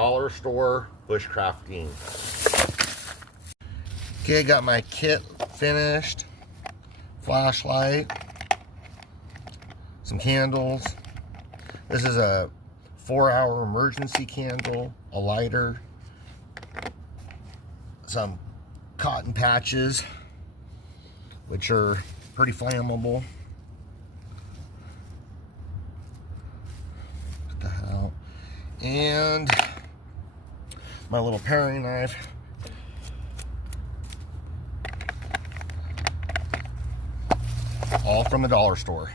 dollar store bushcrafting. Okay, got my kit finished. Flashlight, some candles. This is a 4-hour emergency candle, a lighter, some cotton patches, which are pretty flammable. Put that out. And my little paring knife. All from the dollar store.